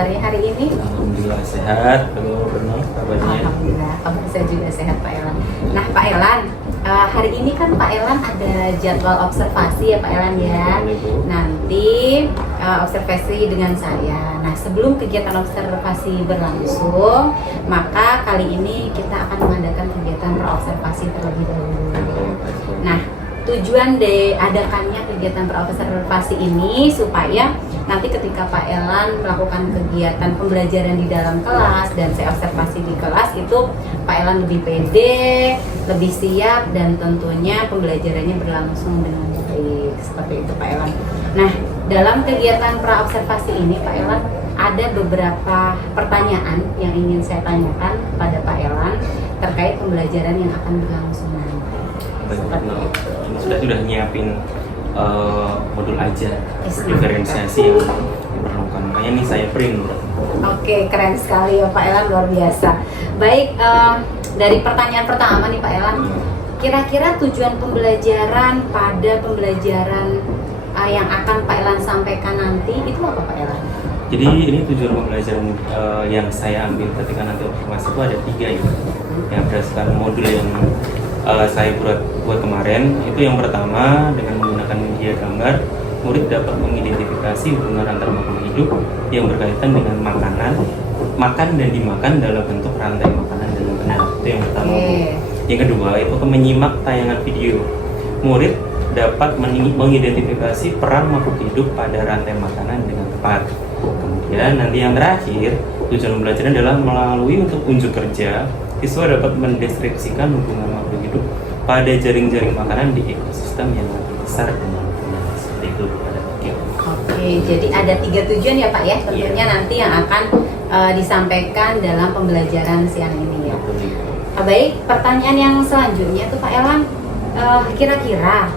kabarnya hari ini? Alhamdulillah sehat. Bagaimana Bruno kabarnya? Alhamdulillah, kabar saya juga sehat Pak Elan. Nah Pak Elan, hari ini kan Pak Elan ada jadwal observasi ya Pak Elan ya. Nanti observasi dengan saya. Nah sebelum kegiatan observasi berlangsung, maka kali ini kita akan mengadakan kegiatan praobservasi terlebih dahulu. Nah tujuan diadakannya kegiatan praobservasi ini supaya nanti ketika Pak Elan melakukan kegiatan pembelajaran di dalam kelas dan saya observasi di kelas itu Pak Elan lebih pede, lebih siap dan tentunya pembelajarannya berlangsung dengan baik seperti itu Pak Elan. Nah dalam kegiatan praobservasi ini Pak Elan ada beberapa pertanyaan yang ingin saya tanyakan pada Pak Elan terkait pembelajaran yang akan berlangsung nanti. Ini sudah nyiapin modul ajar diferensiasi yang diperlukan, makanya nih saya print. Oke, keren sekali ya Pak Elan, luar biasa. Baik, dari pertanyaan pertama nih Pak Elan, kira-kira tujuan pembelajaran pada pembelajaran yang akan Pak Elan sampaikan nanti itu apa Pak Elan? Jadi ini tujuan pembelajaran yang saya ambil ketika nanti observasi itu ada 3 ya, yang berdasarkan modul yang saya buat kemarin. Itu yang pertama, dengan menggunakan media gambar, murid dapat mengidentifikasi hubungan antar makhluk hidup yang berkaitan dengan makanan, makan dan dimakan dalam bentuk rantai makanan dengan benar. Itu yang pertama. Yang kedua itu menyimak tayangan video. Murid dapat mengidentifikasi peran makhluk hidup pada rantai makanan dengan tepat. Kemudian nanti yang terakhir, tujuan pembelajaran adalah melalui untuk unjuk kerja, siswa dapat mendeskripsikan hubungan makhluk hidup pada jaring-jaring makanan di ekosistem yang lebih besar dengan benar. Seperti itu. Oke, jadi ada 3 tujuan ya Pak ya, tentunya nanti yang akan disampaikan dalam pembelajaran siang ini ya. Baik, pertanyaan yang selanjutnya tuh Pak Elan, kira-kira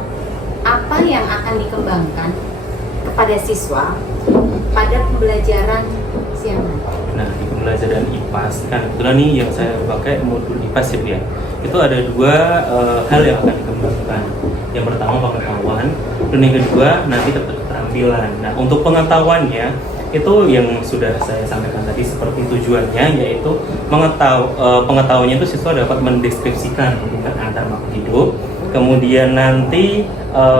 apa yang akan dikembangkan kepada siswa pada pembelajaran siang nanti? Nah, di pembelajaran IPAS kan kebetulan nih yang saya pakai modul IPAS ya. Itu ada 2 hal yang akan dikembangkan. Yang pertama pengetahuan, dan yang kedua nanti keterampilan. Nah, untuk pengetahuannya itu yang sudah saya sampaikan tadi seperti tujuannya, yaitu pengetahuannya itu siswa dapat mendeskripsikan hubungan antar makhluk hidup, kemudian nanti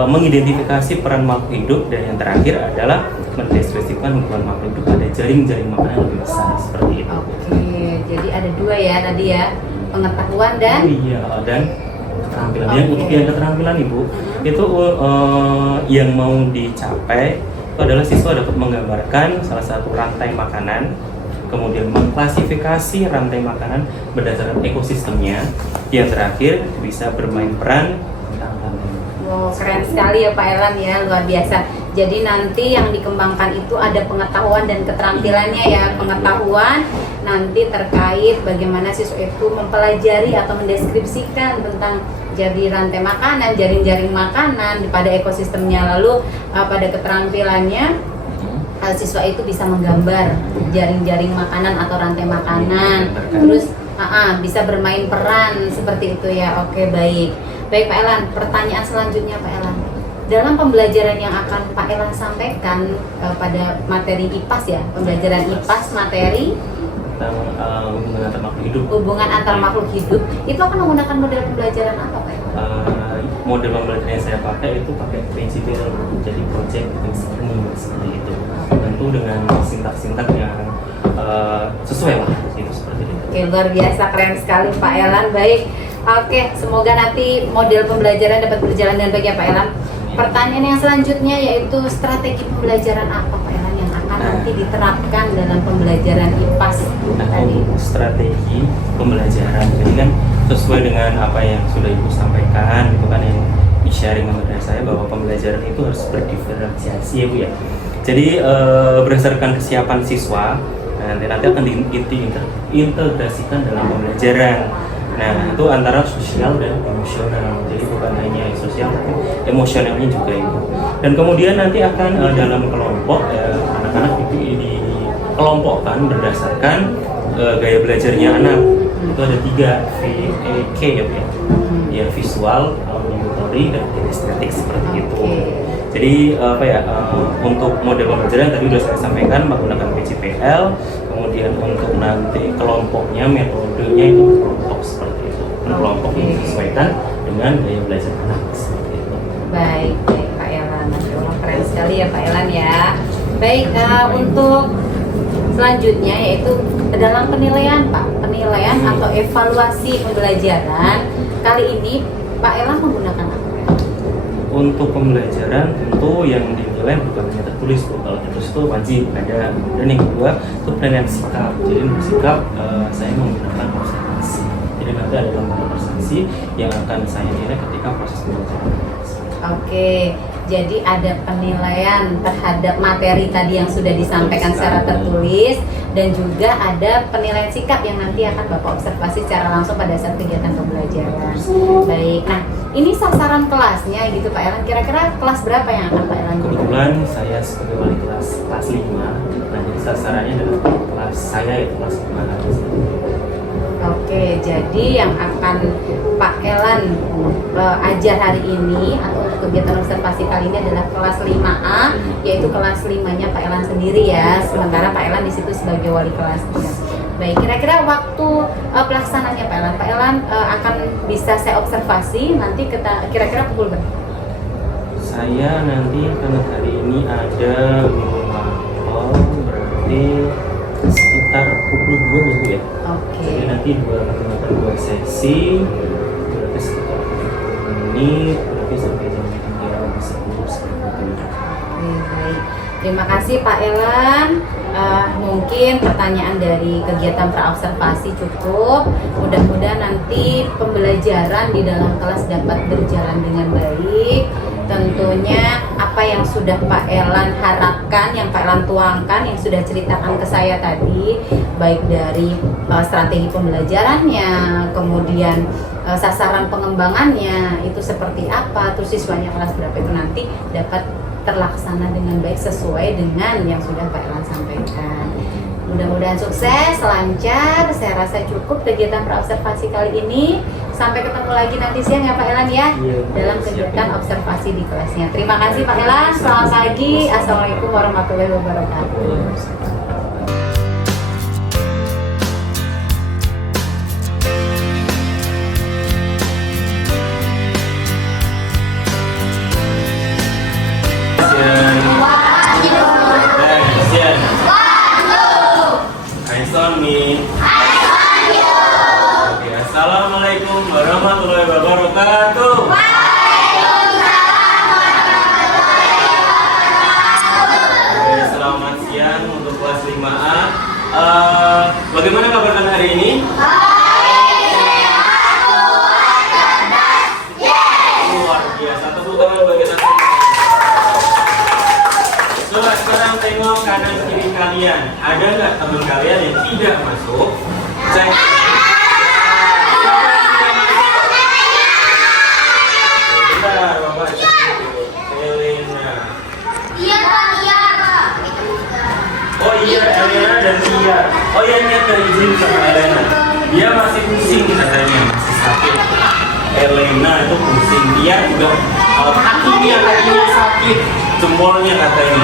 mengidentifikasi peran makhluk hidup, dan yang terakhir adalah mendeskripsikan hubungan makhluk hidup pada jaring-jaring makanan yang lebih besar. Seperti itu. Oke, jadi ada 2 ya tadi ya, pengetahuan dan dan keterampilan. Yang untuk yang keterampilan Ibu, itu yang mau dicapai itu adalah siswa dapat menggambarkan salah satu rantai makanan, kemudian mengklasifikasi rantai makanan berdasarkan ekosistemnya. Yang terakhir bisa bermain peran tentang rantai. Wow, keren sekali ya Pak Elan ya, luar biasa. Jadi nanti yang dikembangkan itu ada pengetahuan dan keterampilannya ya. Pengetahuan nanti terkait bagaimana siswa itu mempelajari atau mendeskripsikan tentang jadi rantai makanan, jaring-jaring makanan pada ekosistemnya. Lalu pada keterampilannya siswa itu bisa menggambar jaring-jaring makanan atau rantai makanan. Terus bisa bermain peran seperti itu ya. Oke, baik. Baik Pak Elan, pertanyaan selanjutnya Pak Elan. Dalam pembelajaran yang akan Pak Elan sampaikan pada materi IPAS ya, pembelajaran IPAS materi hubungan antar makhluk hidup. Hubungan antar makhluk hidup, itu akan menggunakan model pembelajaran apa Pak Elan? Model pembelajaran yang saya pakai itu pakai prinsipal, jadi project based learning seperti itu. Tentu dengan sintak-sintak yang sesuai lah, itu seperti itu. Oke, luar biasa, keren sekali Pak Elan. Baik, oke, semoga nanti model pembelajaran dapat berjalan dengan baik ya Pak Elan. Pertanyaan yang selanjutnya yaitu strategi pembelajaran apa Pak Elan yang akan nanti diterapkan dalam pembelajaran IPAS tadi? Strategi pembelajaran, jadi kan sesuai dengan apa yang sudah Ibu sampaikan, itu kan yang di-sharing kepada saya bahwa pembelajaran itu harus berdiferensiasi ya Bu ya. Jadi berdasarkan kesiapan siswa, nanti akan diintegrasikan dalam pembelajaran. Nah, itu antara sosial dan emosional. Jadi bukan hanya sosial, tapi emosionalnya juga itu. Dan kemudian nanti akan dalam kelompok, anak-anak itu dikelompokkan berdasarkan gaya belajarnya anak. Itu ada 3 VK ya, ya visual, auditory, dan kinestetik seperti itu. Jadi untuk model pembelajaran tadi sudah saya sampaikan menggunakan PJPL, kemudian untuk nanti kelompoknya, metodenya itu kelompok seperti itu. Kelompok yang disesuaikan dengan gaya belajar anak seperti itu. Baik Pak Elan, Masya Allah keren sekali ya Pak Elan ya. Baik, untuk selanjutnya yaitu dalam penilaian Pak, penilaian atau evaluasi pembelajaran kali ini Pak Elan menggunakan apa? Untuk pembelajaran tentu yang dinilai bukan hanya tertulis, kalau tertulis itu wajib ada. Dan yang kedua itu penilaian sikap. Jadi untuk sikap saya menggunakan observasi. Jadi nanti ada lembaga observasi yang akan saya nilai ketika proses pembelajaran. Oke, jadi ada penilaian terhadap materi tadi yang sudah disampaikan secara tertulis dan juga ada penilaian sikap yang nanti akan Bapak observasi secara langsung pada saat kegiatan pembelajaran. Baik, nah ini sasaran kelasnya gitu Pak Elan, kira-kira kelas berapa yang akan Pak Elan? Kebetulan saya sebagai wali kelas 5, nah jadi sasarannya adalah kelas saya itu kelas 5. Oke, jadi yang akan Pak Elan ajar hari ini atau untuk kegiatan observasi kali ini adalah kelas 5A, yaitu kelas 5-nya Pak Elan sendiri ya. Sementara Pak Elan di situ sebagai wali kelasnya. Baik, kira-kira waktu pelaksananya Pak Elan akan bisa saya observasi nanti kira-kira pukul berapa? Saya nanti karena hari ini ada berarti sekitar pukul 2 minggu ya. Oke. Jadi nanti dua sesi, berarti sekitar 30 menit, berarti sampai jam 3 seperti itu. Oke, baik. Terima kasih Pak Elan. Mungkin pertanyaan dari kegiatan praobservasi cukup. Mudah-mudahan nanti pembelajaran di dalam kelas dapat berjalan dengan baik. Tentunya apa yang sudah Pak Elan harapkan, yang Pak Elan tuangkan, yang sudah ceritakan ke saya tadi, baik dari strategi pembelajarannya, kemudian sasaran pengembangannya itu seperti apa, terus siswanya kelas berapa, itu nanti dapat terlaksana dengan baik sesuai dengan yang sudah Pak Elan sampaikan. Mudah-mudahan sukses, lancar. Saya rasa cukup kegiatan praobservasi kali ini. Sampai ketemu lagi nanti siang ya Pak Elan ya, dalam kegiatan observasi di kelasnya. Terima kasih Pak Elan. Selamat pagi. Assalamualaikum warahmatullahi wabarakatuh. Assalamualaikum warahmatullahi wabarakatuh. Selamat siang untuk kelas 5A. Bagaimana kabar kalian hari ini? Luar biasa. Tepuk tangan bagi teman-teman. Sekarang tengok kanan kiri kalian. Ada nggak teman kalian yang tidak masuk? Cek. Oh iya, Elena dan Tia. Oh iya, Tia dari izin sama Elena. Dia masih pusing katanya, masih sakit. Elena itu pusing, dia juga kakinya sakit, jempolnya katanya.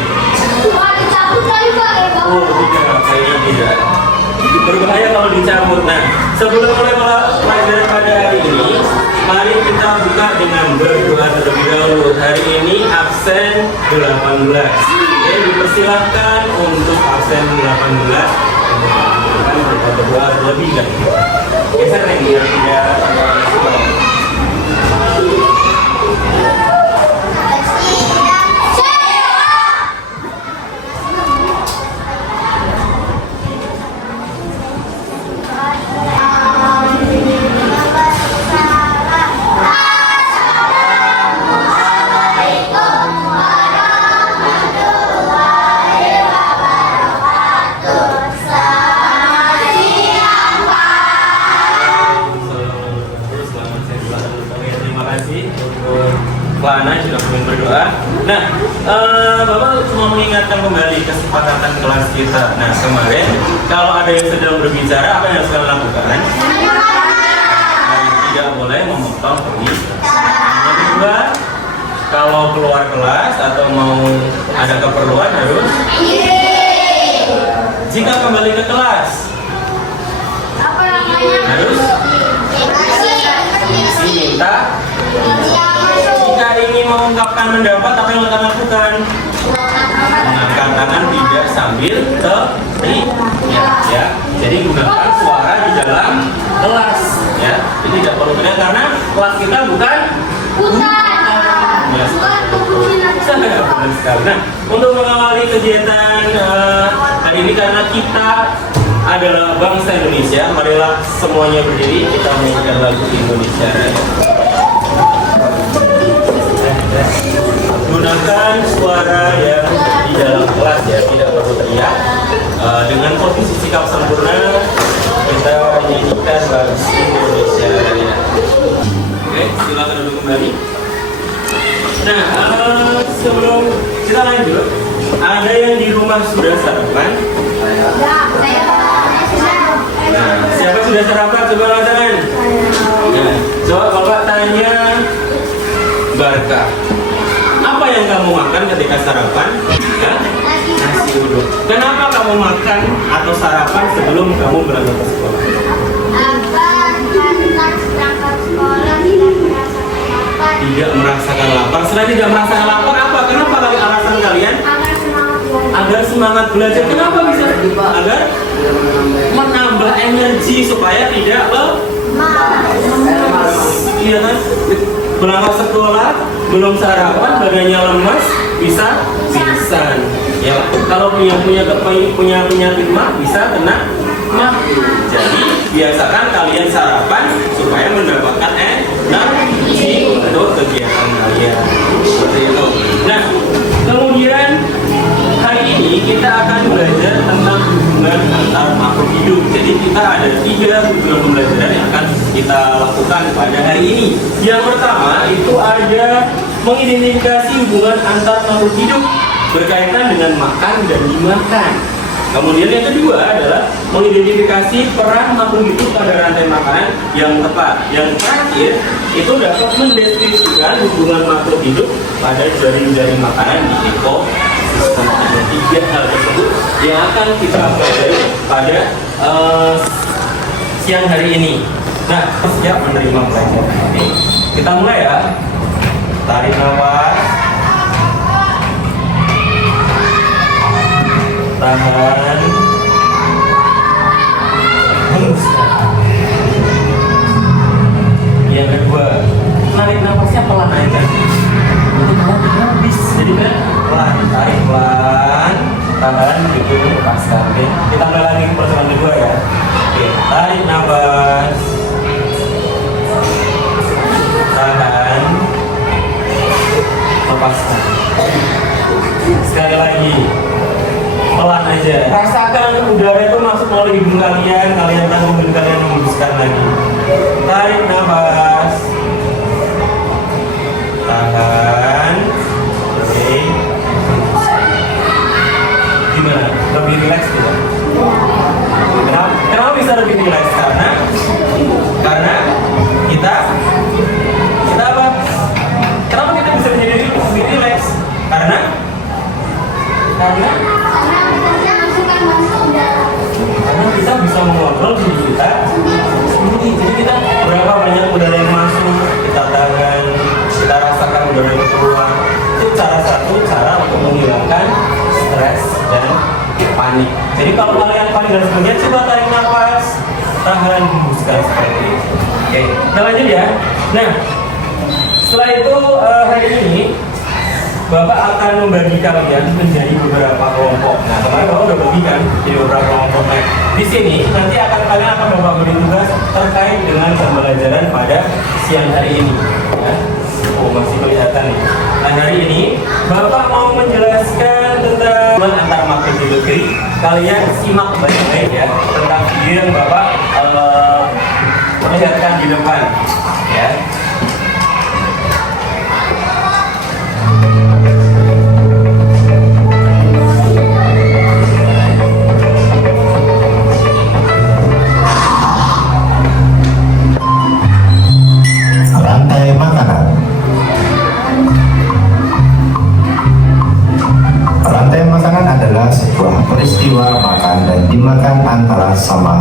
Oh tidak, kayaknya tidak. Berbahaya kalau dicabut. Nah, sebelum mulai pelajaran pada hari ini, mari kita buka dengan berdoa terlebih dahulu. Hari ini absen 18. Jadi dipersilahkan untuk absen 18. Kita berdoa terlebih dahulu. Geser nih biar tidak. Lana sudah belum berdoa. Nah, Bapak cuma mengingatkan kembali kesepakatan kelas kita. Nah, kemarin kalau ada yang sedang berbicara, apa yang harus kalian lakukan? Tidak boleh memotong pembicaraan. Yang kedua, kalau keluar kelas atau mau ada keperluan harus jika kembali ke kelas harus diminta. Jika ingin mengungkapkan pendapat, apa yang akan lakukan? Mengangkat tangan tidak sambil teriak ya. Jadi gunakan suara di dalam kelas ya. Ini tidak perlu teriak karena kelas kita bukan benar sekali. Nah, untuk mengawali kegiatan hari ini karena kita adalah bangsa Indonesia, marilah semuanya berdiri kita menyanyikan lagu Indonesia Raya. Gunakan suara yang di dalam kelas ya, tidak perlu teriak. Dengan posisi sikap sempurna kita menyanyikan lagu Indonesia Raya. Oke, silakan duduk kembali. Nah, sebelum kita lanjut, ada yang di rumah sudah sarapan? Nah, siapa sudah sarapan? Coba angkat tangan. Nah, coba Bapak tanya Barka, apa yang kamu makan ketika sarapan? Ya? Nasi uduk. Kenapa kamu makan atau sarapan sebelum kamu berangkat ke sekolah? Tidak merasakan lapar. Selain tidak merasakan lapar, apa? Kenapa alasan kalian? Agar semangat belajar. Kenapa bisa? Agar menambah energi supaya tidak lemas. Iya kan? Berangkat sekolah, belum sarapan, badannya lemas, bisa pingsan. Ya, kalau punya penyakit mah bisa kena mah. Jadi biasakan kalian sarapan supaya mendapatkan energi untuk kegiatan kalian. Seperti itu. Nah, kemudian hari ini kita akan belajar tentang hubungan antar makhluk hidup. Jadi kita ada 3 hubungan pembelajaran yang akan kita lakukan pada hari ini. Yang pertama itu ada mengidentifikasi hubungan antar makhluk hidup berkaitan dengan makan dan dimakan. Kemudian yang kedua adalah mengidentifikasi peran makhluk hidup pada rantai makanan yang tepat. Yang terakhir itu dapat mendeskripsikan hubungan makhluk hidup pada jaring-jaring makanan di ekosistem. Ada 3 hal tersebut yang akan kita pelajari pada siang hari ini. Nah, siap menerima pelajaran. Oke, kita mulai ya. Tarik nafas. Tahan. Hembuskan. Yang kedua, tarik nafasnya pelan aja. Nanti kalau habis, jadi pelan. Tarik pelan, tahan, gitu, lepaskan. Oke, kita mulai lagi pertemuan kedua ya. Oke, tarik nafas. Tahan, lepaskan. Sekali lagi. Pelan aja. Rasakan udara itu masuk melalui hidung kalian, kalian tanggung dan kalian hembuskan lagi. Tarik nafas. Tahan. Oke. Gimana? Lebih rileks tidak? Kenapa bisa lebih rileks? Karena kita apa? Kenapa kita bisa menjadi lebih rileks? Karena kita bisa mengontrol diri kita sendiri. Jadi kita berapa banyak udara yang masuk, kita tahan, kita rasakan udara yang keluar. Itu satu cara untuk menghilangkan stres dan panik. Jadi kalau kalian panik dan sebagainya, coba tarik nafas, tahan, hembuskan seperti ini. Oke, kita lanjut ya. Nah, setelah itu hari ini Bapak akan membagi kalian menjadi beberapa kelompok. Nah, kemarin Bapak udah bagikan jadi beberapa kelompok. Nah, di sini nanti kalian akan Bapak beri tugas terkait dengan pembelajaran pada siang hari ini. Ya. Oh, masih kelihatan nih. Nah, hari ini Bapak mau menjelaskan tentang antar makhluk hidup. Kalian simak baik-baik ya tentang video yang Bapak perlihatkan di depan. Ya. Rantai makanan.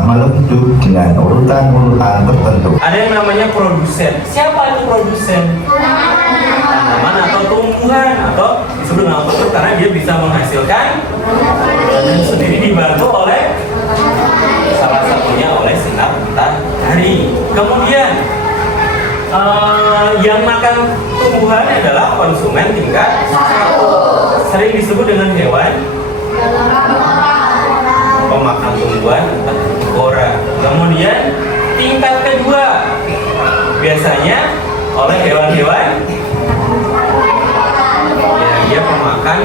makhluk hidup dengan urutan-urutan tertentu. Ada yang namanya produsen. Siapa itu produsen? Tanaman atau tumbuhan, atau disebut nama betul karena dia bisa menghasilkan dan sendiri dibantu oleh salah satunya oleh sinar matahari. Kemudian yang makan tumbuhan adalah konsumen tingkat 1, sering disebut dengan hewan pemakan tumbuhan atau herbivora. Kemudian tingkat kedua biasanya oleh hewan-hewan ya, dia pemakan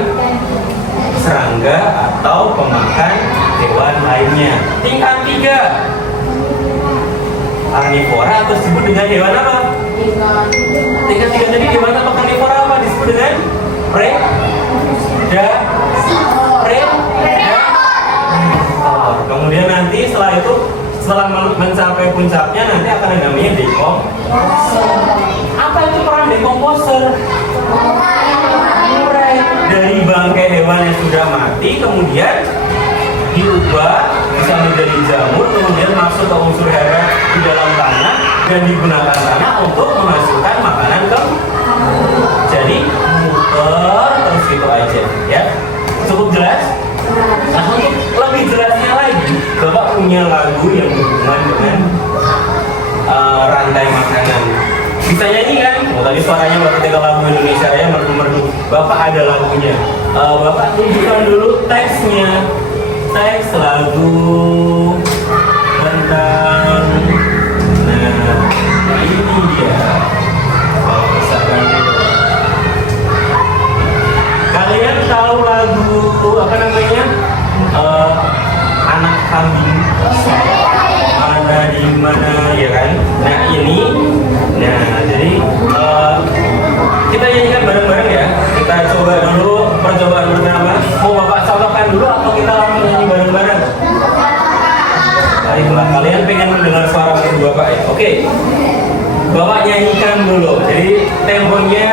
serangga atau pemakan hewan lainnya. Tingkat 3 karnivora atau disebut dengan hewan apa? Tingkat 3 tadi hewan apa karnivora apa disebut dengan predator. Kemudian nanti setelah itu, setelah mencapai puncaknya nanti akan ada namanya dekomposer. Apa itu peran dekomposer? Dari bangkai hewan yang sudah mati kemudian diubah bisa menjadi jamur, kemudian masuk ke unsur hara di dalam tanah dan digunakan tanah untuk menghasilkan makanan jadi muter terus gitu aja ya. Cukup jelas? Nah, untuk lebih jelasnya lagi, Bapak punya lagu yang berhubungan dengan rantai makanan. Bisa nyanyi kan? Oh, tadi suaranya waktu ketika lagu Indonesia Raya merdu-merdu. Bapak ada lagunya. Bapak tunjukkan dulu teksnya. Teks lagu tentang, nah ini dia. Kalau misalkan kalian tahu lagu apa namanya? Anak kambing ada di mana ya kan? Nah ini, nah jadi kita nyanyikan bareng-bareng ya. Kita coba dulu percobaan pertama. Mau Bapak contohkan dulu atau kita langsung nyanyi bareng-bareng? Baiklah, kalian pengen mendengar suara Bapak ya? Oke, Bapak nyanyikan dulu. Jadi temponya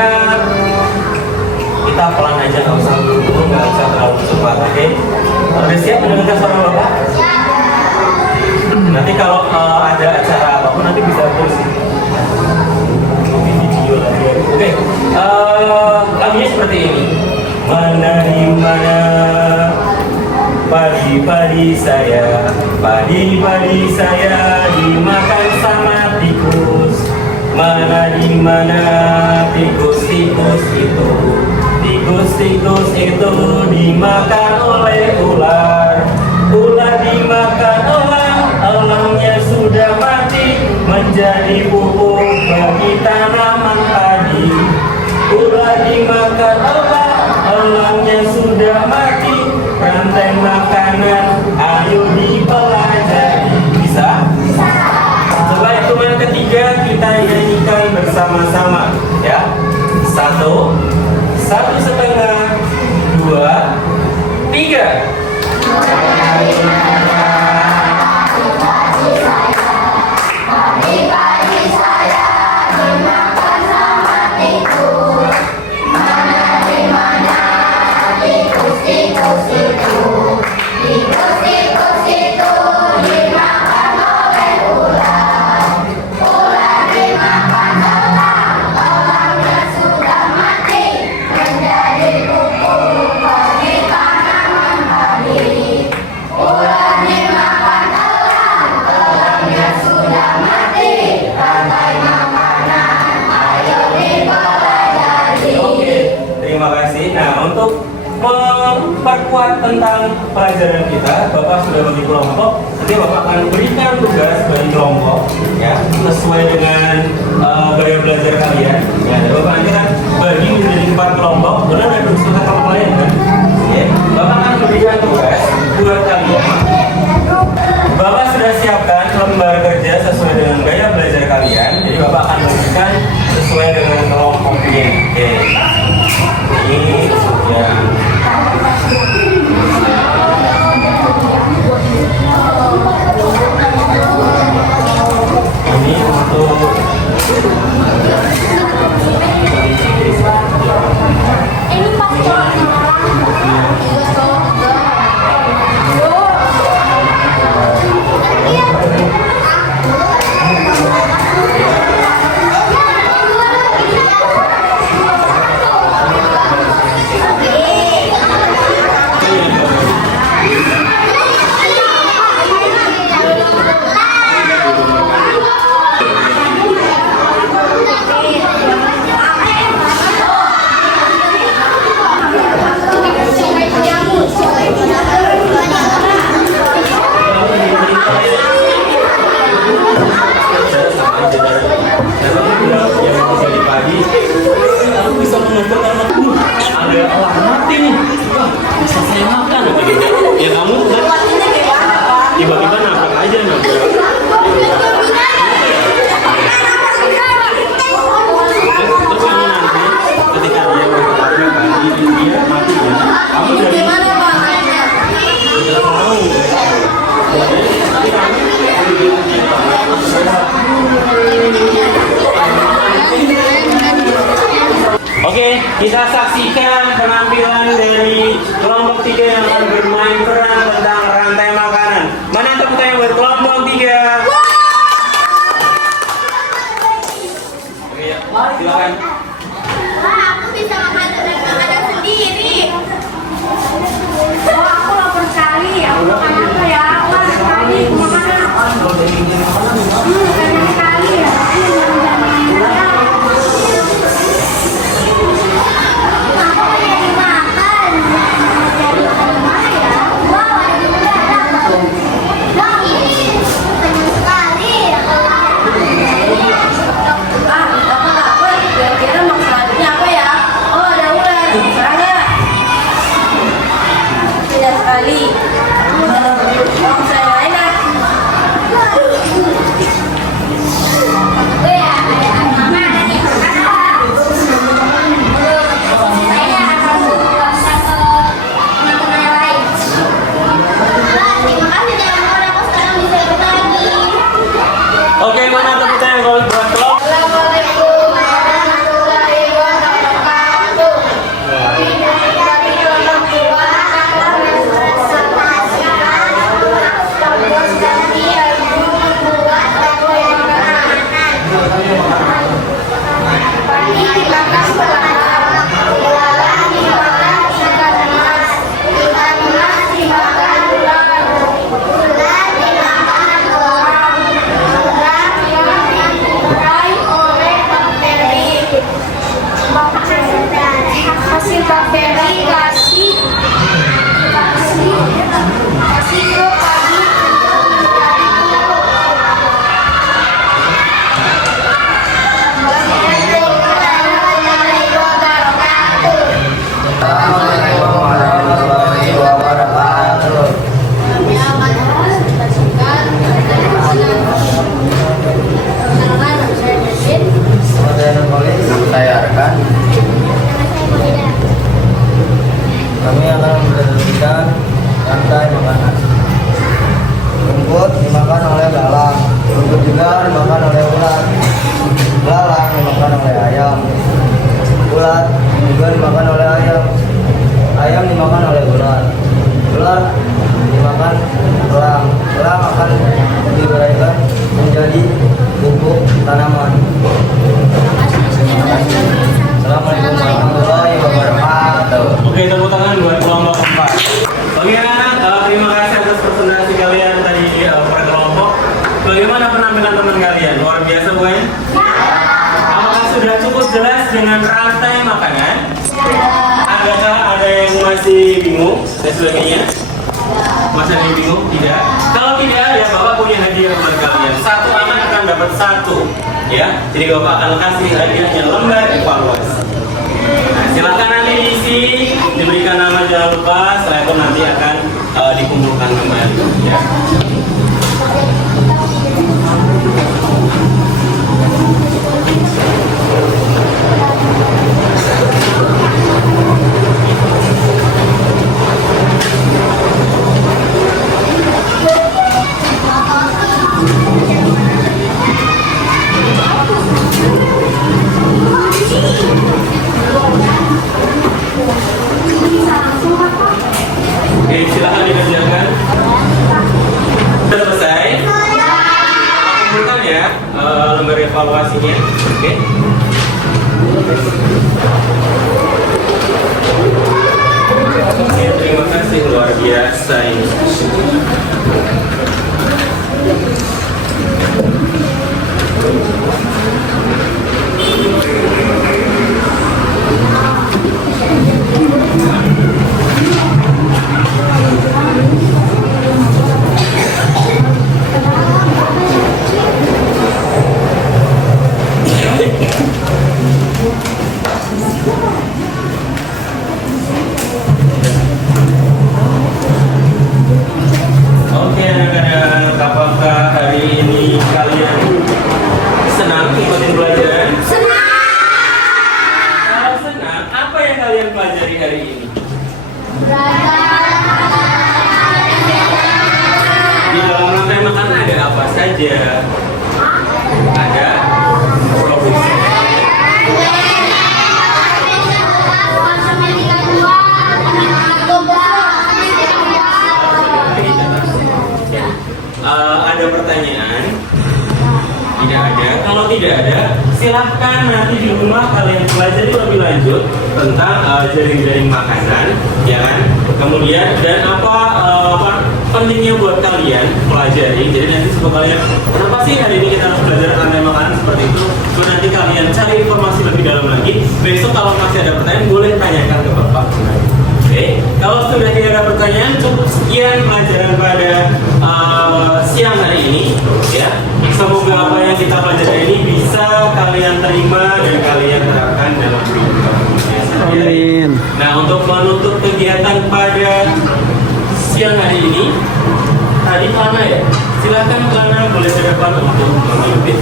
kita pelan aja, nggak usah buru-buru, nggak usah terlalu cepat. Oke, udah siap mendengarkan suara Bapak? Nanti kalau ada acara apapun nanti bisa terus video lagi. Oke, lagunya seperti ini. Mana di mana padi-padi saya, padi-padi saya dimakan sama tikus. Mana di mana tikus-tikus itu, tikus-tikus itu dimakan oleh ular. Ular dimakan elang, elangnya sudah mati menjadi pupuk bagi tanaman padi. Ular dimakan elang, elangnya sudah mati, rantai makanan ayo dipelajari. Bisa? Coba hitungan ketiga kita nyanyikan bersama-sama ya. 1, 1,5, 2, 3. Memperkuat tentang pelajaran kita, Bapak sudah bagi kelompok. Nanti Bapak akan berikan tugas bagi kelompok, ya, sesuai dengan gaya belajar kalian. Ya, Bapak nanti kan bagi menjadi 4 kelompok. Benar nggak tuh suka kelompok lain kan? Ya, Bapak akan berikan tugas buat kalian. Bapak sudah siapkan lembar kerja sesuai dengan gaya belajar kalian. Jadi Bapak akan berikan sesuai dengan kelompoknya. Oke. Ini sudah. Oke, kita saksikan penampilan dari kelompok 3 yang akan bermain peran tentang rantai makanan. Mana tepuk tangan buat kelompok 3? Oke, ya, silakan. Wah, aku bisa makan makanan sendiri. Wah, aku lapar sekali. Aku makan apa ya? Wah, sekali aku makan. Banyak sekali ya. Aku pengen makan. Dari mana ya? Wow, ada udara. Wah, ini senang sekali. Ah, aku lapar. Kira-kira makanannya apa ya? Oh, ada ular. Sana. Tidak sekali. Mau saya lain ah. Weh, ada mama ada nih. Saya akan berpuasa ke teman-teman yang lain. Wah, terima kasih jangan mohon aku sekarang bisa ikut lagi. Oke, mana tepuk tangan kalau buat kelompok? Assalamualaikum warahmatullahi wabarakatuh. Dari kelompok 2 akan mempresentasikan tugas dari ibu membuat rantai makanan. Pagi dimakan belalang, belalang dimakan ikan emas, ikan emas dimakan ular, ular dimakan orang, orang yang dikurai oleh bakteri. Hasil bakteri kasih ke pagi dari Assalamualaikum warahmatullahi wabarakatuh. Kami akan mempresentasikan perkenalkan saya David. Saya Nulis, saya Arkan. Kami akan mempresentasikan rantai makanan. Rumput dimakan oleh belalang, rumput juga dimakan oleh ular. Belalang dimakan oleh ayam. Ular juga dimakan oleh ayam. Ayam dimakan oleh ular. Ular dimakan elang. Elang akan diuraikan menjadi pupuk tanaman. Assalamualaikum warahmatullahi wabarakatuh. Oke, tepuk tangan buat kelompok 4. Oke anak, terima kasih atas presentasi kalian tadi per kelompok. Bagaimana penampilan teman kalian? Luar biasa bukan? Apakah sudah cukup jelas dengan rantai makanan? Adakah ada yang masih bingung dan sebagainya? Masih ada yang bingung? Tidak? Kalau tidak, ya Bapak punya hadiah buat kalian. Satu anak akan dapat satu, ya. Jadi Bapak akan kasih hadiahnya lembar evaluasi. Nah, silakan nanti diisi, diberikan nama jangan lupa. Setelah itu nanti akan dikumpulkan kembali, ya. Oke, silakan dikerjakan. Sudah selesai? Kumpulkan ya lembar evaluasinya. Oke. Oke, terima kasih luar biasa ini. Oke anak-anak, apakah hari ini kalian senang ikutin pelajaran? Senang. Kalau senang, apa yang kalian pelajari hari ini? Di dalam rantai makanan ada apa saja? Ada produksi, pertanyaan? Tidak ada. Kalau tidak ada, silahkan nanti di rumah kalian pelajari lebih lanjut tentang jaring-jaring makanan, ya kan? Kemudian dan apa pentingnya buat kalian pelajari. Jadi nanti coba kalian, kenapa sih hari ini kita harus belajar rantai makanan seperti itu? So, nanti kalian cari informasi lebih dalam lagi. Besok kalau masih ada pertanyaan boleh tanyakan ke Bapak. Oke, kalau sudah tidak ada pertanyaan, cukup sekian pelajaran pada siang hari ini, ya. Semoga apa yang kita pelajari ini bisa kalian terima dan kalian terapkan dalam kehidupan sehari-hari. Nah, untuk menutup kegiatan pada siang hari ini, tadi Lana ya, silakan Lana boleh ke depan untuk memimpin.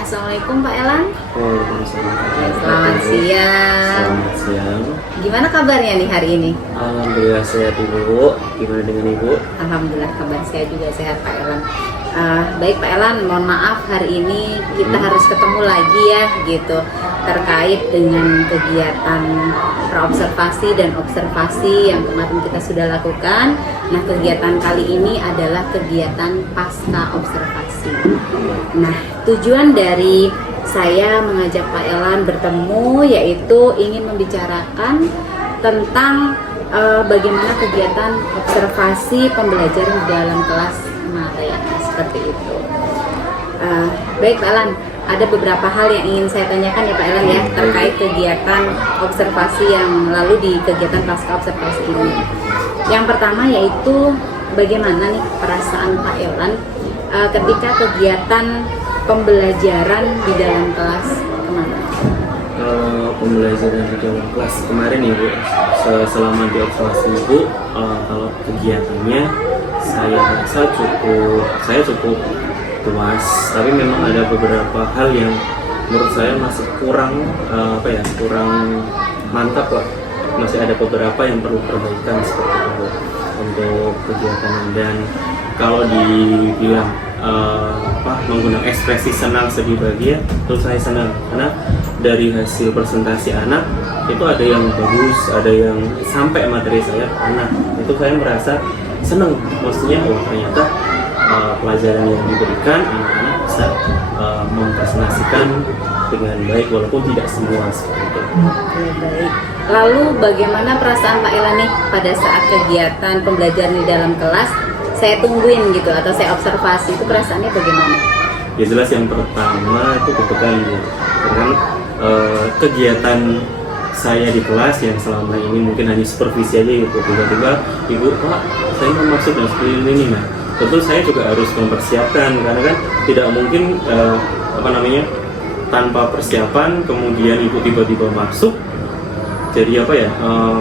Assalamualaikum Pak Elan. Selamat siang. Selamat siang. Gimana kabarnya nih hari ini? Alhamdulillah sehat Ibu. Gimana dengan Ibu? Alhamdulillah kabar saya juga sehat Pak Elan. Baik Pak Elan, mohon maaf hari ini kita harus ketemu lagi ya gitu terkait dengan kegiatan praobservasi dan observasi yang kemarin kita sudah lakukan. Nah, kegiatan kali ini adalah kegiatan pasca observasi. Nah, tujuan dari saya mengajak Pak Elan bertemu yaitu ingin membicarakan tentang bagaimana kegiatan observasi pembelajaran di dalam kelas kemarin seperti itu. Baik Pak Elan, ada beberapa hal yang ingin saya tanyakan ya Pak Elan ya terkait kegiatan observasi yang lalu di kegiatan pasca observasi ini. Yang pertama yaitu bagaimana nih perasaan Pak Elan ketika kegiatan pembelajaran di dalam kelas kemarin? Pembelajaran di dalam kelas kemarin Ibu, selama di observasi Ibu, kalau kegiatannya saya rasa cukup puas, tapi memang ada beberapa hal yang menurut saya masih kurang kurang mantap lah. Masih ada beberapa yang perlu perbaikan seperti itu untuk kegiatan. Dan kalau dibilang menggunakan ekspresi senang, sedih, bahagia, terus saya senang karena dari hasil presentasi anak itu ada yang bagus, ada yang sampai materi saya. Nah, itu saya merasa senang, maksudnya ternyata pelajaran yang diberikan anak-anak bisa mempresentasikan dengan baik walaupun tidak semua seperti itu. Oke, baik. Lalu bagaimana perasaan Pak Elan nih pada saat kegiatan pembelajaran di dalam kelas? Saya tungguin gitu atau saya observasi, itu perasaannya bagaimana? Ya jelas yang pertama itu deg-degan Bu. Karena kegiatan saya di kelas yang selama ini mungkin hanya supervisi aja gitu, tiba-tiba Ibu, Pak, saya mau masuk dan seperti ini. Nah, tentu saya juga harus mempersiapkan karena kan tidak mungkin tanpa persiapan kemudian Ibu tiba-tiba masuk. Jadi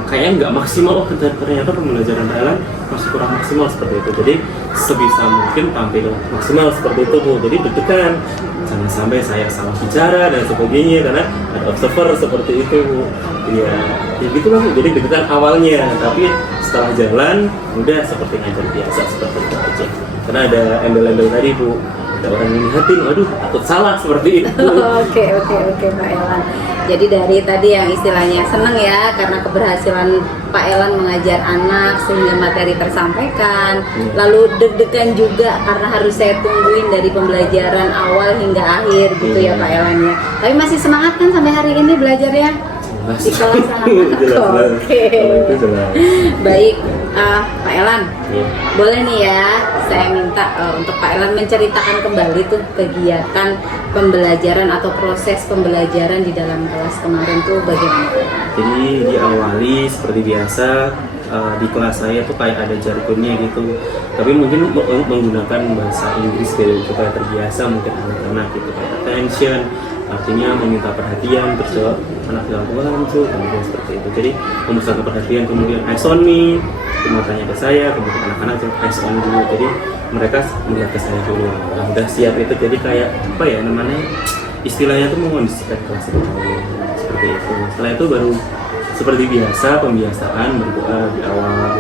kayaknya nggak maksimal. Ternyata pembelajaran Thailand masih kurang maksimal seperti itu. Jadi sebisa mungkin tampil maksimal seperti itu Bu. Jadi deg-degan, jangan sampai saya salah bicara dan sebagainya karena ada observer seperti itu Bu. Ya gitu lah Bu. Jadi deg-degan awalnya, tapi setelah jalan udah seperti ngajar biasa seperti itu aja. Karena ada embel-embel tadi Bu. Ada orang yang ngeliatin, aduh takut salah seperti itu. Oke Pak Elan. Jadi dari tadi yang istilahnya seneng ya karena keberhasilan Pak Elan mengajar anak sehingga materi tersampaikan. Lalu deg-degan juga karena harus saya tungguin dari pembelajaran awal hingga akhir gitu ya Pak Elan ya. Tapi masih semangat kan sampai hari ini belajarnya? Di kelas anak. Oke. Baik, Pak Elan, boleh nih ya, saya minta untuk Pak Elan menceritakan kembali tuh kegiatan pembelajaran atau proses pembelajaran di dalam kelas kemarin tuh bagaimana? Jadi diawali seperti biasa di kelas saya tuh kayak ada jargonnya gitu, tapi mungkin menggunakan bahasa Inggris gitu supaya terbiasa mungkin anak-anak gitu, kayak attention artinya meminta perhatian, terus jawab anak bilang tuh kemudian seperti itu. Jadi memusatkan perhatian, kemudian eyes on me, cuma tanya ke saya, kemudian anak-anak tuh eyes on dulu, jadi mereka melihat ke saya dulu. Nah, udah siap itu, jadi kayak apa ya namanya, istilahnya tuh mengondisikan kelas itu seperti itu. Setelah itu baru seperti biasa pembiasaan berdoa di awal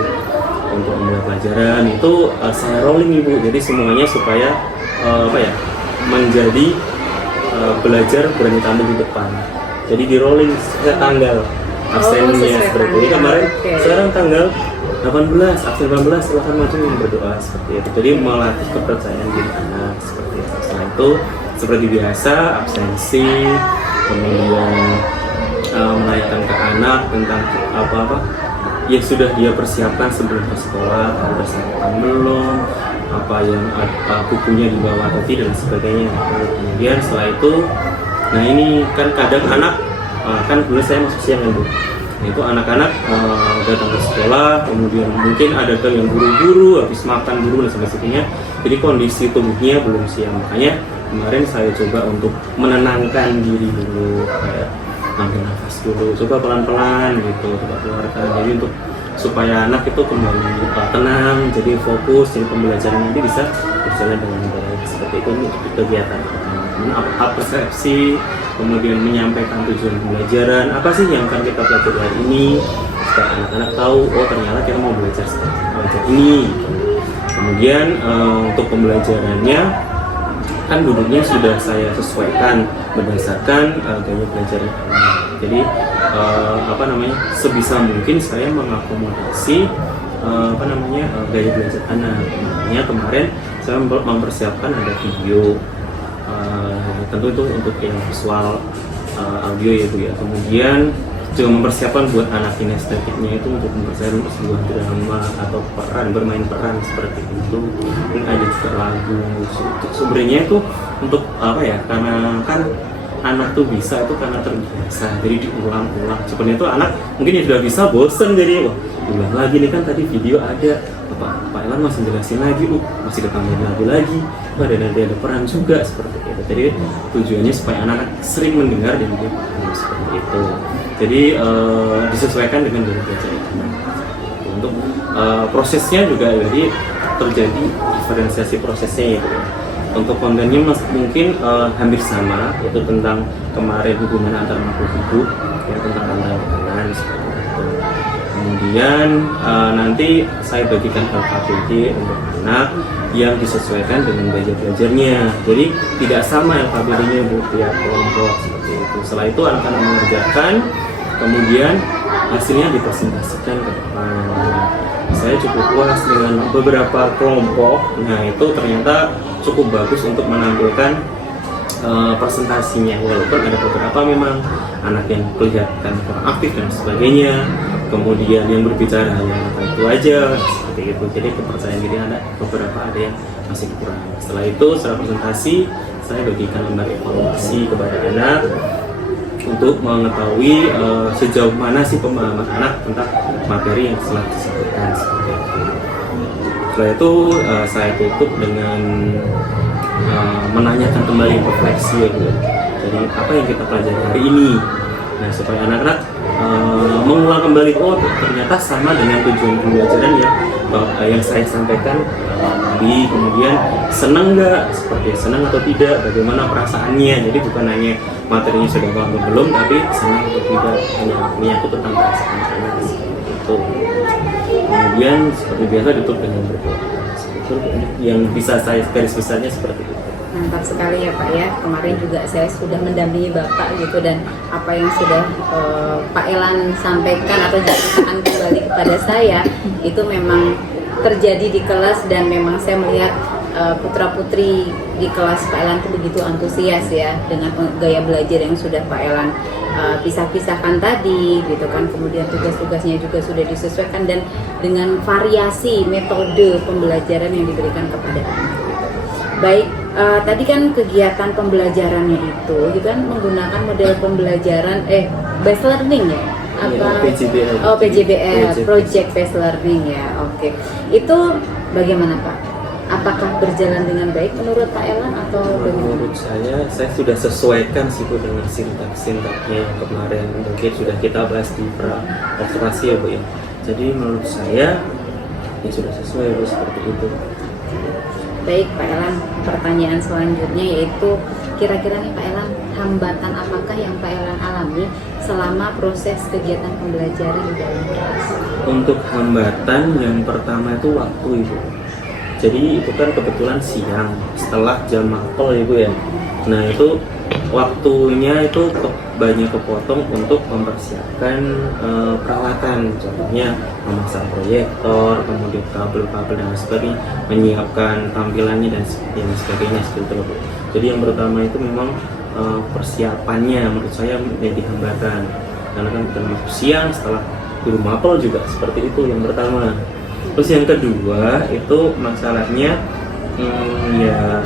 untuk memulai pelajaran itu saya rolling ibu, jadi semuanya supaya apa ya menjadi belajar berani tampil di depan. Jadi di rolling sesuai tanggal absennya seperti itu. Jadi kemarin sekarang tanggal 18, absen 18 silahkan maju berdoa seperti itu. Jadi melatih kepercayaan diri anak seperti itu. Setelah itu seperti biasa absensi, kemudian menanyakan ke anak tentang apa-apa yang sudah dia persiapkan sebelum ke sekolah, sudah siapkan belum, apa yang bukunya dibawa atau tidak dan sebagainya. Kemudian setelah itu, nah ini kan kadang anak kan dulu saya masuk siang ya Bu. Itu anak-anak datang ke sekolah, kemudian mungkin ada yang buru-buru, habis makan buru dan sebagainya. Jadi kondisi tubuhnya belum siap. Makanya kemarin saya coba untuk menenangkan diri dulu, kayak ambil nafas dulu, coba pelan-pelan gitu, coba keluarkan. Jadi untuk supaya anak itu kembali tenang, jadi fokus, jadi pembelajaran nanti bisa berjalan dengan baik. Seperti itu untuk kegiatan. Apa persepsi, kemudian menyampaikan tujuan pembelajaran, apa sih yang akan kita pelajari hari ini, supaya anak-anak tahu, oh ternyata kita mau belajar ini. Kemudian untuk pembelajarannya kan duduknya sudah saya sesuaikan berdasarkan gaya belajar anak. Jadi apa namanya, sebisa mungkin saya mengakomodasi gaya belajar anak. Makanya kemarin saya mempersiapkan ada video, tentu itu untuk yang visual, audio ya Bu ya. Kemudian juga mempersiapkan buat anak kinestetiknya itu untuk mempersiapkan sebuah drama atau peran, bermain peran seperti itu. Dan ada juga lagu. Sebenarnya itu untuk apa ya? Karena kan anak tuh bisa itu karena terbiasa, jadi diulang-ulang. Seperti itu anak mungkin ya sudah bisa bosen, jadi wah ulang lagi nih kan tadi video ada Pak Elan masih jelasin lagi, masih ditambahin lagi, ada ada peran juga seperti itu. Jadi tujuannya supaya anak-anak sering mendengar dan dia paham seperti itu. Jadi disesuaikan dengan gaya belajar anak. Untuk prosesnya juga jadi terjadi diferensiasi prosesnya itu. Untuk kontennya mungkin hampir sama, yaitu tentang kemarin hubungan antar makhluk hidup, ya, tentang tantangan seperti itu. Kemudian nanti saya bagikan LKPD untuk anak yang disesuaikan dengan gaya belajarnya. Jadi tidak sama LKPD-nya buat tiap kelompok seperti itu. Setelah itu anak-anak mengerjakan, kemudian hasilnya dipresentasikan ke depan. Saya cukup puas dengan beberapa kelompok. Nah itu ternyata cukup bagus untuk menampilkan presentasinya, walaupun ada beberapa memang anak yang kelihatan kurang aktif dan sebagainya, kemudian yang berbicara hanya itu aja seperti itu. Jadi kepercayaan diri anak beberapa ada yang masih kurang. Setelah itu setelah presentasi saya bagikan lembar evaluasi kepada anak untuk mengetahui sejauh mana sih pemahaman anak tentang materi yang telah disebutkan seperti itu. Setelah itu saya tutup dengan menanyakan kembali refleksi ya Bu. Jadi apa yang kita pelajari hari ini? Nah supaya anak-anak mengulang kembali, oh ternyata sama dengan tujuan pembelajaran yang saya sampaikan tadi. Kemudian senang nggak? Seperti senang atau tidak? Bagaimana perasaannya? Jadi bukan hanya materinya sudah paham atau belum, tapi senang atau tidak, menyangkut tentang perasaan anak seperti itu. Kemudian seperti biasa ditutup dengan berdoa. Yang bisa saya garis besarnya seperti itu. Mantap sekali ya Pak ya. Kemarin juga saya sudah mendampingi Bapak gitu, dan apa yang sudah Pak Elan sampaikan atau jelaskan kembali kepada saya itu memang terjadi di kelas, dan memang saya melihat putra-putri di kelas Pak Elan itu begitu antusias ya dengan gaya belajar yang sudah Pak Elan pisah-pisahkan tadi gitu kan. Kemudian tugas-tugasnya juga sudah disesuaikan dan dengan variasi metode pembelajaran yang diberikan kepada anak gitu. Baik, tadi kan kegiatan pembelajarannya itu gitu kan menggunakan model pembelajaran based learning ya, apa? PJBL. Oh, PJBL, Project. Project Based Learning ya. Oke. Itu bagaimana Pak? Apakah berjalan dengan baik menurut Pak Elan atau bagaimana? Menurut saya sudah sesuaikan sih Bu dengan sintaknya yang kemarin mungkin sudah kita bahas di observasi ya Bu ya. Jadi menurut saya ya sudah sesuai Bu seperti itu. Baik Pak Elan, pertanyaan selanjutnya yaitu kira-kira nih Pak Elan, hambatan apakah yang Pak Elan alami selama proses kegiatan pembelajaran di dalam kelas? Untuk hambatan yang pertama itu waktu Ibu. Jadi itu kan kebetulan siang setelah jam mapel Ibu ya. Nah itu waktunya itu banyak kepotong untuk mempersiapkan peralatan, contohnya memasang proyektor, kemudian kabel-kabel dan sebagainya, menyiapkan tampilannya dan sebagainya seperti itu. Jadi yang pertama itu memang persiapannya menurut saya menjadi hambatan karena kan kita masuk siang setelah guru mapel juga seperti itu yang pertama. Terus yang kedua itu masalahnya ya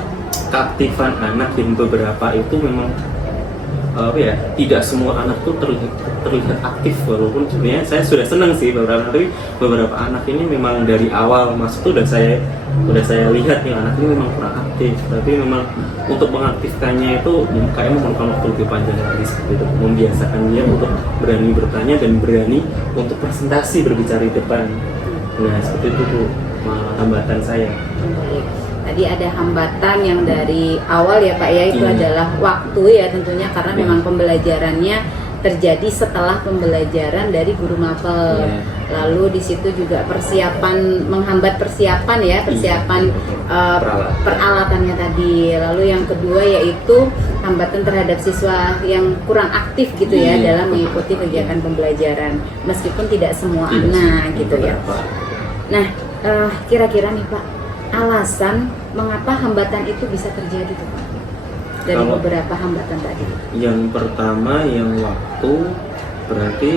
keaktifan anak yang beberapa itu memang tidak semua anak tuh terlihat aktif, walaupun sebenarnya saya sudah senang sih beberapa anak ini memang dari awal masuk tuh udah saya lihat nih anak ini memang kurang aktif, tapi memang untuk mengaktifkannya itu kayaknya memerlukan waktu lebih panjang lagi seperti itu, membiasakan dia untuk berani bertanya dan berani untuk presentasi berbicara di depan. Nah seperti itu tuh hambatan saya. Baik. Tadi ada hambatan yang dari awal ya Pak ya, itu adalah waktu ya tentunya karena memang pembelajarannya terjadi setelah pembelajaran dari guru mapel. Lalu di situ juga persiapan, menghambat persiapan ya, persiapan peralatannya tadi. Lalu yang kedua yaitu hambatan terhadap siswa yang kurang aktif gitu ya dalam mengikuti kegiatan pembelajaran, meskipun tidak semua anak gitu ya. Nah, kira-kira nih Pak, alasan mengapa hambatan itu bisa terjadi tuh Pak? Dari beberapa hambatan tadi. Yang pertama yang waktu berarti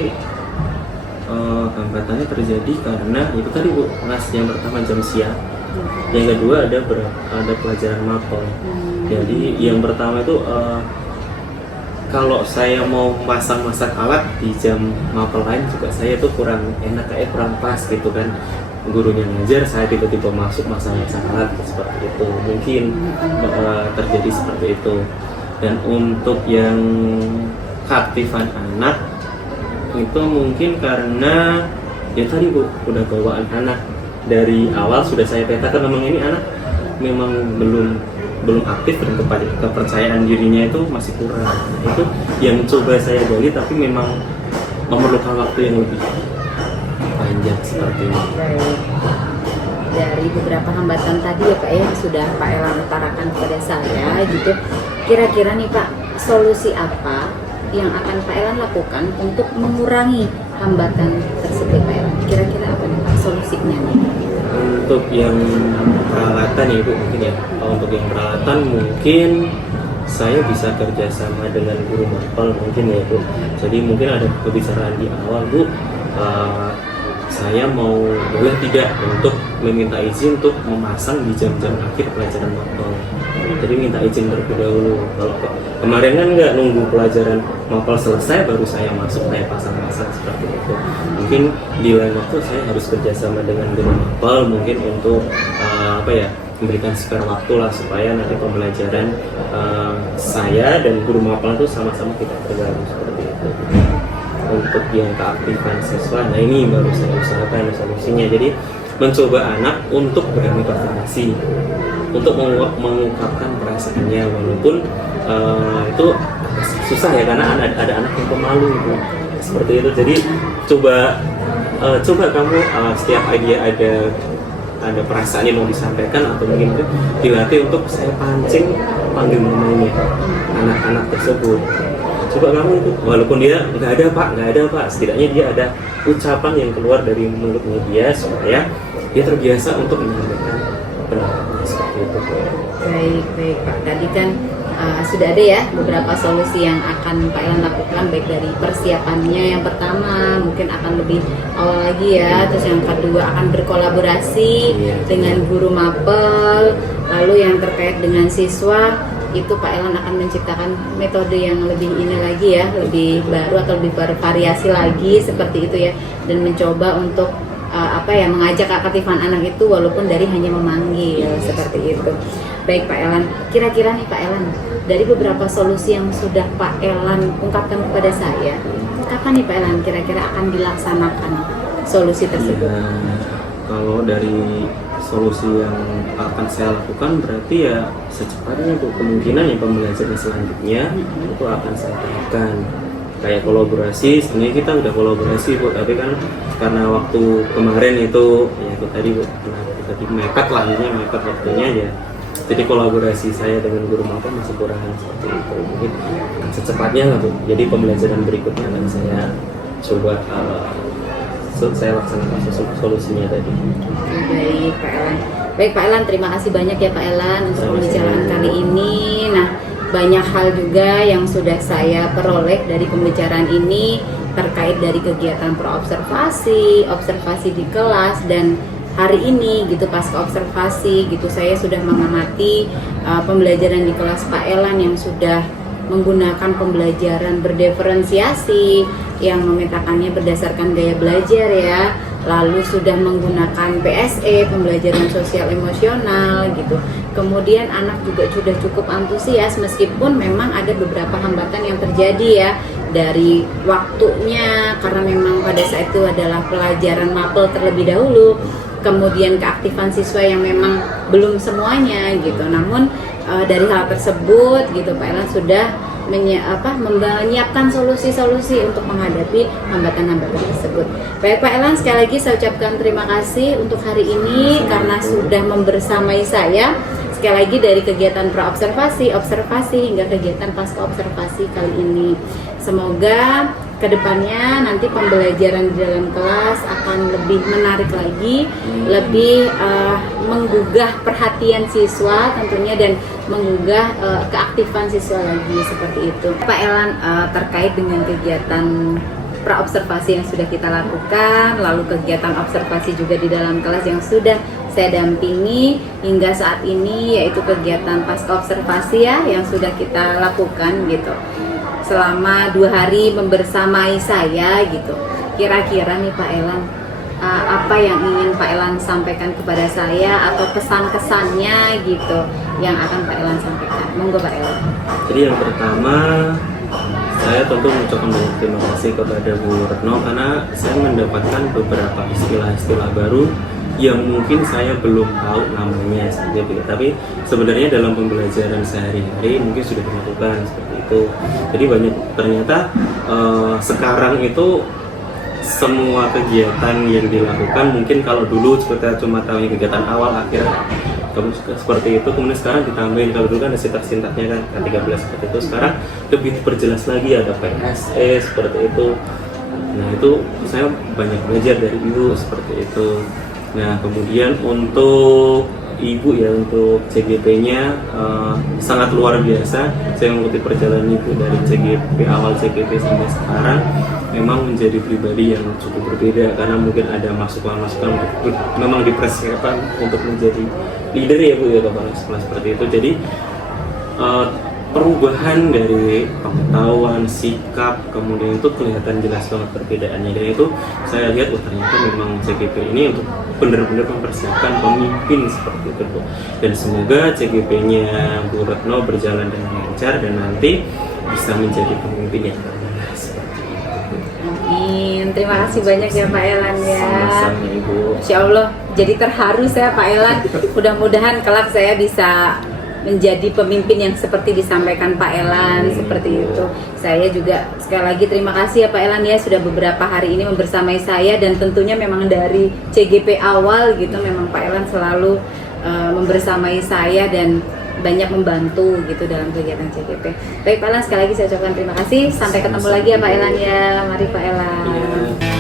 hambatannya terjadi karena itu tadi Bu, yang pertama jam siang. Yang kedua ada pelajaran mapel. Jadi yang pertama itu kalau saya mau masang alat di jam mapel lain juga saya itu kurang enak, kayak kurang pas gitu kan. Gurunya ngajar, saya tiba-tiba masuk masang alat seperti itu, mungkin terjadi seperti itu. Dan untuk yang keaktifan anak itu mungkin karena ya tadi Bu, udah bawaan anak dari awal sudah saya petakan memang ini anak memang belum aktif dan kepercayaan dirinya itu masih kurang. Nah, itu yang coba saya gali tapi memang memerlukan waktu yang lebih panjang seperti ini. Baik. Dari beberapa hambatan tadi ya Pak ya sudah Pak Elan utarakan kepada saya gitu. Kira-kira nih Pak, solusi apa yang akan Pak Elan lakukan untuk mengurangi hambatan tersebut Pak Elan? Kira-kira apa nih Pak solusinya nih? Untuk yang peralatan ya Bu mungkin ya. Untuk yang peralatan mungkin saya bisa kerjasama dengan guru mapel mungkin ya Bu. Jadi mungkin ada pembicaraan di awal Bu. Saya boleh tidak untuk meminta izin untuk memasang di jam-jam akhir pelajaran mapel. Jadi minta izin terlebih dahulu. Kalau kemarin kan nggak nunggu pelajaran mapel selesai baru saya masuk, saya pasang-pasang seperti itu. Mungkin di lain waktu saya harus kerjasama dengan guru mapel mungkin untuk memberikan spare waktu lah supaya nanti pembelajaran saya dan guru mapel itu sama-sama kita tergabung seperti itu. Untuk yang keaktifan siswa, nah ini baru saya usahakan solusinya. Jadi mencoba anak untuk berani presentasi, untuk mengungkapkan perasaannya, walaupun itu susah ya karena ada anak yang pemalu gitu. Seperti itu. Jadi coba kamu setiap idea ada perasaan yang mau disampaikan atau mungkin itu dilatih untuk saya panggil namanya anak-anak tersebut. Coba kamu itu, walaupun dia nggak ada pak, setidaknya dia ada ucapan yang keluar dari mulutnya dia supaya dia terbiasa untuk menyampaikan pendapatnya seperti itu. Baik Pak, tadi kan sudah ada ya beberapa solusi yang akan Pak Elan lakukan, baik dari persiapannya yang pertama mungkin akan lebih awal lagi ya, terus yang kedua akan berkolaborasi dengan guru mapel, lalu yang terkait dengan siswa itu Pak Elan akan menciptakan metode yang lebih ini lagi ya, lebih baru atau lebih bervariasi lagi seperti itu ya, dan mencoba untuk mengajak keaktifan anak itu walaupun dari hanya memanggil seperti itu. Baik Pak Elan, kira-kira nih Pak Elan, dari beberapa solusi yang sudah Pak Elan ungkapkan kepada saya, kapan nih Pak Elan kira-kira akan dilaksanakan solusi tersebut? Ya, kalau dari solusi yang akan saya lakukan berarti ya secepatnya Bu, kemungkinan yang pembelajaran selanjutnya itu akan saya terapkan. Kayak kolaborasi, sebenarnya kita udah kolaborasi Bu, tapi kan karena waktu kemarin itu ya itu tadi Bu, tadi mepet lah, mepet waktunya ya. Jadi kolaborasi saya dengan guru MAPA masih kurang seperti itu. Mungkin secepatnya lah Bu. Jadi pembelajaran berikutnya akan saya coba saya laksanakan solusinya tadi. Baik Pak Elan. Baik Pak Elan, terima kasih banyak ya Pak Elan untuk pembicaraan kali ini. Nah, banyak hal juga yang sudah saya peroleh dari pembicaraan ini terkait dari kegiatan praobservasi, observasi di kelas, dan hari ini gitu pasca observasi gitu saya sudah mengamati pembelajaran di kelas Pak Elan yang sudah menggunakan pembelajaran berdiferensiasi yang memetakannya berdasarkan gaya belajar ya, lalu sudah menggunakan PSE, pembelajaran sosial emosional gitu. Kemudian anak juga sudah cukup antusias meskipun memang ada beberapa hambatan yang terjadi ya, dari waktunya karena memang pada saat itu adalah pelajaran mapel terlebih dahulu, kemudian keaktifan siswa yang memang belum semuanya gitu. Namun dari hal tersebut gitu Pak Elan sudah menyiapkan solusi-solusi untuk menghadapi hambatan-hambatan tersebut. Baik Pak Elan, sekali lagi saya ucapkan terima kasih untuk hari ini karena sudah membersamai saya sekali lagi dari kegiatan praobservasi, observasi hingga kegiatan pasca observasi kali ini. Semoga kedepannya nanti pembelajaran di dalam kelas akan lebih menarik lagi, lebih menggugah perhatian siswa tentunya dan menggugah keaktifan siswa lagi seperti itu. Pak Elan, terkait dengan kegiatan praobservasi yang sudah kita lakukan, lalu kegiatan observasi juga di dalam kelas yang sudah saya dampingi hingga saat ini, yaitu kegiatan pasca observasi ya yang sudah kita lakukan gitu selama 2 hari membersamai saya gitu. Kira-kira nih Pak Elan, apa yang ingin Pak Elan sampaikan kepada saya atau kesan-kesannya gitu yang akan Pak Elan sampaikan? Monggo Pak Elan. Jadi yang pertama, saya tentu mengucapkan banyak terima kasih kepada Bu Retno karena saya mendapatkan beberapa istilah-istilah baru yang mungkin saya belum tahu namanya saja, tapi sebenarnya dalam pembelajaran sehari-hari mungkin sudah dilakukan seperti itu. Jadi banyak ternyata sekarang itu semua kegiatan yang dilakukan mungkin kalau dulu kita cuma tahu kegiatan awal akhir seperti itu, kemudian sekarang ditambahin, kalau dulu kan ada sintak-sintaknya kan K13 seperti itu, sekarang lebih diperjelas lagi ada PSE seperti itu. Nah itu saya banyak belajar dari Ibu seperti itu. Nah kemudian untuk Ibu ya, untuk CGP-nya sangat luar biasa. Saya mengikuti perjalanan Ibu dari CGP awal CGP sampai sekarang, memang menjadi pribadi yang cukup berbeda karena mungkin ada masukan-masukan untuk memang dipersiapkan untuk menjadi leader ya Bu ya, kepala sekolah seperti itu. Jadi perubahan dari pengetahuan, sikap, kemudian itu kelihatan jelas banget perbedaannya, dan itu saya lihat ternyata memang CGP ini untuk benar-benar mempersiapkan pemimpin seperti itu Bu. Dan semoga CGP-nya Bu Retno berjalan dengan lancar dan nanti bisa menjadi pemimpin yang benar seperti itu. Amin. Terima kasih banyak ya Pak Elan ya. Sama-sama Ibu. Insya Allah jadi terharu saya Pak Elan. Mudah-mudahan kelak saya bisa menjadi pemimpin yang seperti disampaikan Pak Elan seperti itu. Saya juga sekali lagi terima kasih ya Pak Elan ya, sudah beberapa hari ini membersamai saya, dan tentunya memang dari CGP awal gitu memang Pak Elan selalu membersamai saya dan banyak membantu gitu dalam kegiatan CGP. Baik Pak Elan, sekali lagi saya ucapkan terima kasih. Sampai ketemu lagi ya Pak Elan ya. Mari Pak Elan.